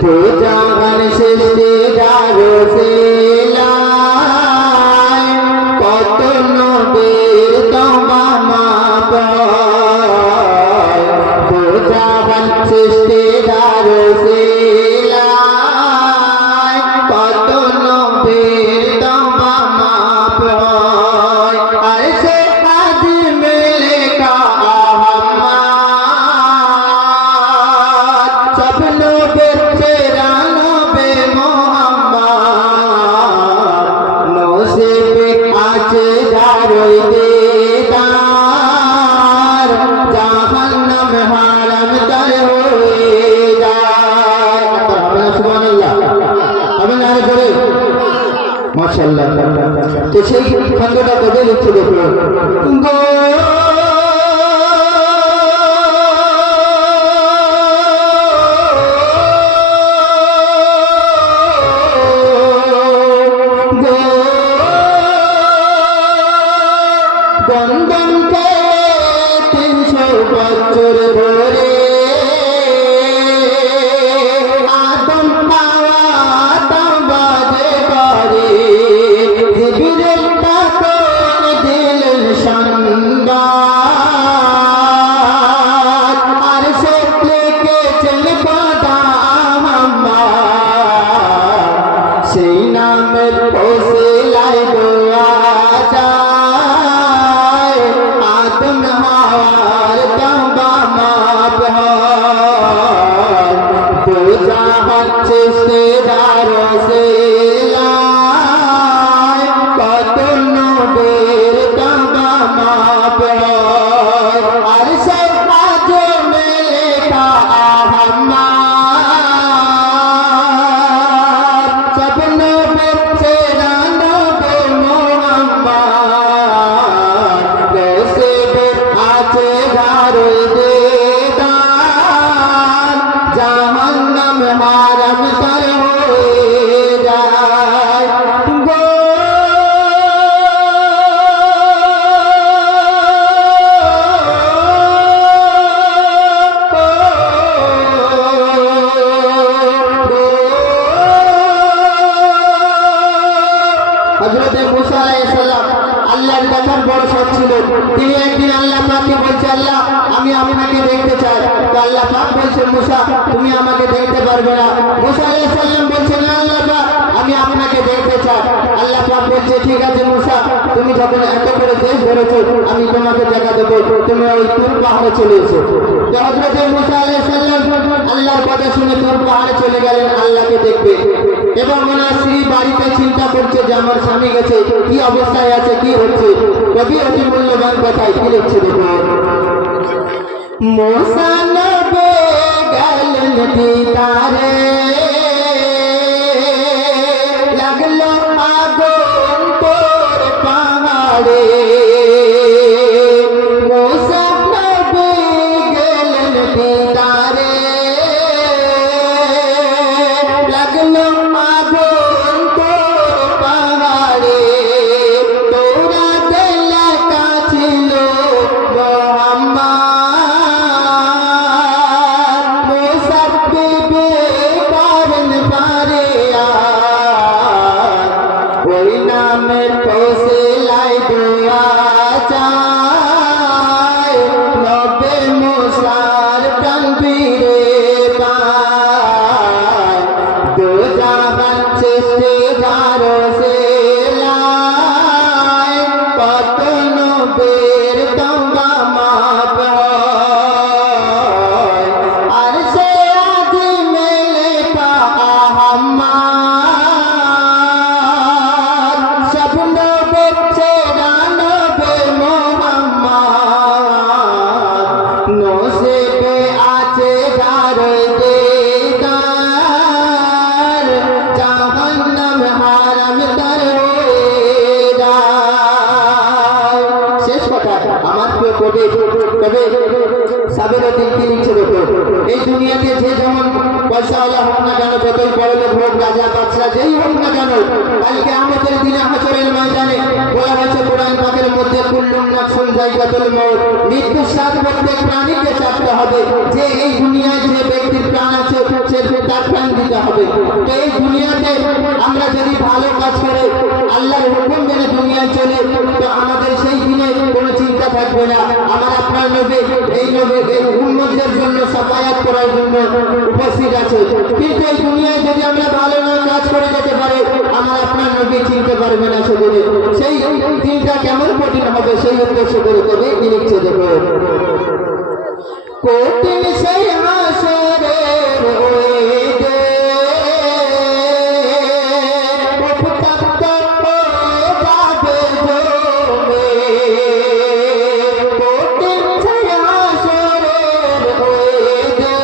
তো জাহান সৃষ্টি দারুসিলায় কত নবীর তওবা মাফ হয়। তো জাহান সৃষ্টি দারুসিলায় কত নবীর তওবা মাফ হয়। আর সে আদি মিলে কা আহম্মদ সব নবীর সেরা নবী মুহাম্মদ নসিবে আছে যারই দিদার জাহান্নাম হারাম তার হয়ে যায়। সুবহানাল্লাহ আমিন আরে করে মাশাআল্লাহ। তো সেই খণ্ডটা কবে লিখছে দেখুন গো বন্ধনকে 300 বছর ধরে আদম হাওয়া তওবা যে করে জিবরিল তখন দিলেন সংবাদ আর সে লিখেছেন খোদা আহমদ সেই নামের ওসিলায় দোয়া চায় আদম হাওয়ার তওবা মাফ হয়। তো জাহান সৃষ্টি দারুসিলায় কত নবীর তওবা মাফ হয়। আর সে আজ মিলে কা আহম্মদ সব নবীর সেরা নবী মুহাম্মদ নসিবে আছে যারই দিদার জাহান্নাম হারাম তার হয়ে যায়। গো হযরত মুসা আলাইহিস সালাম আল্লাহর দেখার বড় শখ ছিল। তিনি একদিন আল্লাহ পাককে বলছে আল্লাহ আমি আপনাকে দেখতে চাই। তো আল্লাহ পাক বলছে মুসা তুমি আমাকে দেখতে পারবে না। মুসা আলাইহিস সালাম বলছে না আল্লাহ পাক আমি আপনাকে দেখতে চাই। আল্লাহ পাক বলছে ঠিক আছে মুসা তুমি যখন এত করে দেশ ধরেছো আমি তোমাকে দেখা দেবো তুমি ওই তুর পাহাড়ে চলে এসো। তো হযরত মুসা আলাইহিস সালাম আল্লাহর কথা শুনে তুর পাহাড়ে চলে গেলেন আল্লাহকে দেখবে এবং ওনার স্ত্রী বাড়িতে চিন্তা করছে যে আমার স্বামী গেছে কি অবস্থায় আছে কি হচ্ছে। কবি অতি মূল্যবান কথায় কি লিখছে দেখুন মুসা নবী গেলেন দিদারে লাগলো আগুন তোর পাহাড়ে। মুসা নবী গেলেন দিদারে লাগলো আগুন তোর পাহাড়ে। তোরা এলাকা ছিল মোহাম্মদ মুসা বিবি হোক না কেন, যতই বড় লোক হোক, রাজা বাদশা যেই হোক না কেন, কালকে আমাদের দিনে হাসরের ময়দানে বলা হয়েছে কোরআন পাকের মধ্যে কুল্লুন নাফসুন যায়কাতুল মউত, মৃত্যুর স্বাদ প্রত্যেক প্রাণীকে চাটতে হবে। যে এই দুনিয়ায় যে ব্যক্তির প্রাণ আছে সে তার প্রাণ দিতে হবে। তো এই দুনিয়াতে আমরা যদি ভালো কাজ করে আল্লাহর হুকুম মেনে দুনিয়ায় চলে, তো আমাদের সেই দিনে কোনো চিন্তা থাকবে না। আমার আপনার নবী এই উম্মতদের জন্য সাফায়াত করার জন্য উপস্থিত আছে। কিন্তু এই দুনিয়ায় যদি আমরা ভালো না কাজ করে যেতে পারি, আমার আপনার নবী চিনতে পারবে না সেদিনে। সেই দিনটা কেমন কঠিন হবে সেই উদ্দেশ্য করে তবে কি লিখছে দেখো, কঠিন সেই হাসরের ওই যে উত্তপ্ত হয়ে যাবে জমে, কঠিন সেই হাসরের ওই যে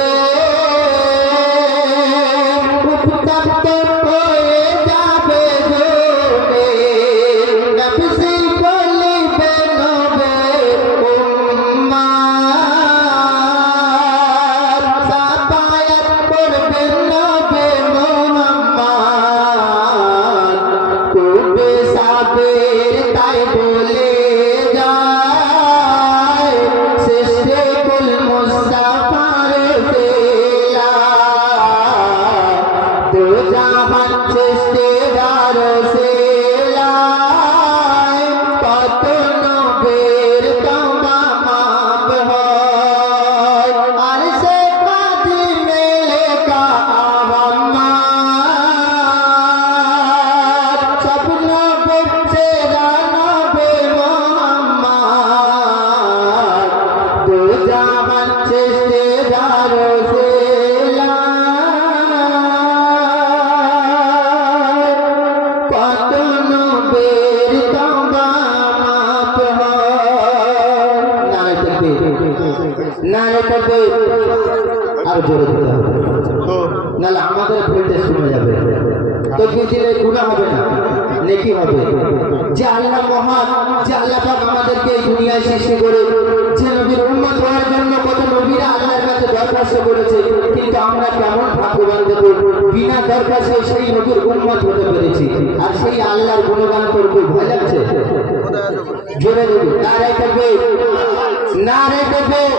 উত্তপ্ত হয়ে যাবে জমে, নফসি বলিবে নবে উম্মাত, সাফায়াত করবে নবে মুহাম্মদ, তবে সাবের তাই বলে যায় শেষে কুল মুস্তাফার বেলা, দো জাহান শেষে রাসেলায় কত নবীর তওবা মাফ হয়, আর সে কাজী মেলেকা আহম্মদ, সব নবীর সেরা নবী মুহাম্মদ, দো জাহান শেষে রাসেলায় কত নবীর তওবা মাফ হয়। নারে তাকবীর, নারে তাকবীর, আর জোরে দিতে হবে, নাহলে আমাদের পেটে শুনে যাবে। তো দিলে গুনাহ হবে না, নেকি হবে। যে আল্লাহ মহান, যে আল্লাহ পাক আমাদেরকে এই দুনিয়ায় সৃষ্টি করে, যে নবীর উম্মত হওয়ার জন্য কত নবীরা আল্লাহর কাছে দরখাস্ত করেছে, কিন্তু আমরা কেমন ভাগ্যবান দেব, বিনা দরখাস্তে সেই নবীর উম্মত হতে পেরেছি। আর সেই আল্লাহর গুণগান করতে ভয় লাগছে, জোরে জোরে নারে তাকবীর, নারে তাকবীর।